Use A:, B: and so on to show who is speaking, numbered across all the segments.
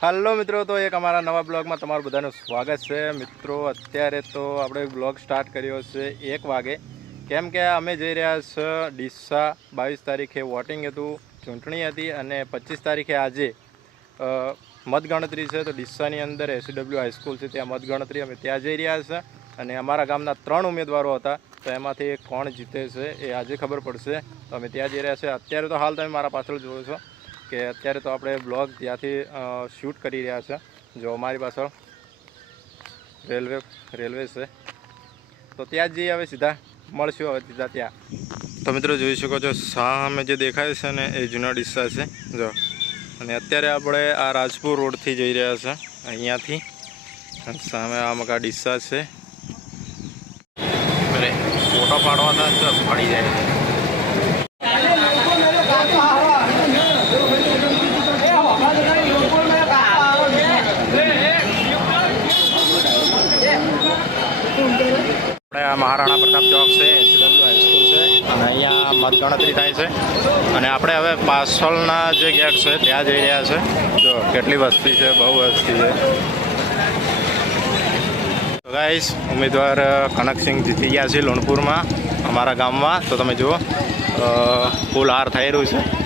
A: હાલો મિત્રો, તો એક અમારા નવા બ્લોગમાં તમારું બધાનું સ્વાગત છે. મિત્રો, અત્યારે તો આપણે બ્લોગ સ્ટાર્ટ કર્યો છે એક વાગે. કેમ કે અમે જઈ રહ્યા છે ડીસા. બાવીસ તારીખે વોટિંગ હતું, ચૂંટણી હતી અને પચીસ તારીખે આજે મતગણતરી છે. તો ડીસાની અંદર એસડબલ્યુ હાઈસ્કૂલ છે, ત્યાં મતગણતરી અમે ત્યાં જઈ રહ્યા છે. અને અમારા ગામના ત્રણ ઉમેદવારો હતા, તો એમાંથી કોણ જીતે છે એ આજે ખબર પડશે. તો અમે ત્યાં જઈ રહ્યા છે. અત્યારે તો હાલ તમે મારા પાછળ જોવો છો. કે અત્યારે તો આપણે બ્લોગ ત્યાંથી શૂટ કરી રહ્યા છે. જો અમારી પાછળ રેલવે રેલવે છે. તો ત્યાં જઈએ હવે સીધા. મળશું હવે સીધા ત્યાં. તો મિત્રો જોઈ શકો છો, સામે જે દેખાય છે ને, એ જૂના ડિસ્સા છે. જો. અને અત્યારે આપણે આ રાજપુર રોડથી જઈ રહ્યા છે, અહીંયાથી. સામે આ મકા ડિસ્સા છે. ફોટો પાડવાના પડી જાય. મહારાણા પ્રતાપ ચોક છે એસડબલ્યુ હાઈસ્કૂલ છે. અને અહીંયા મતગણતરી થાય છે. અને આપણે હવે પાછળના જે ગેટ છે, ત્યાં જઈ રહ્યા છે. જો કેટલી વસ્તી છે, બહુ વસ્તી છે. ગાઈસ ઉમેદવાર કનકસિંહ જીતી ગયા છે લોણપુરમાં, અમારા ગામમાં. તો તમે જુઓ ફૂલ હાર થઈ રહ્યું છે.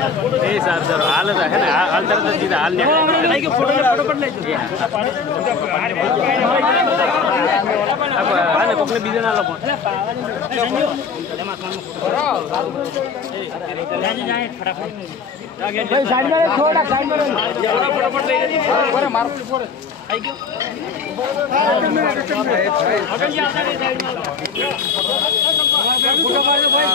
B: એ સાહેબ સર હાલ જ હે ને હાલ તરત જ હાલ ને થઈ ગયો ફોટો ફોટો પણ લેજો હાલે કોકને બીજા ના લોકો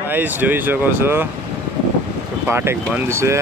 A: ગાઈસ જોઈ શકો છો પાટેક બંધ છે.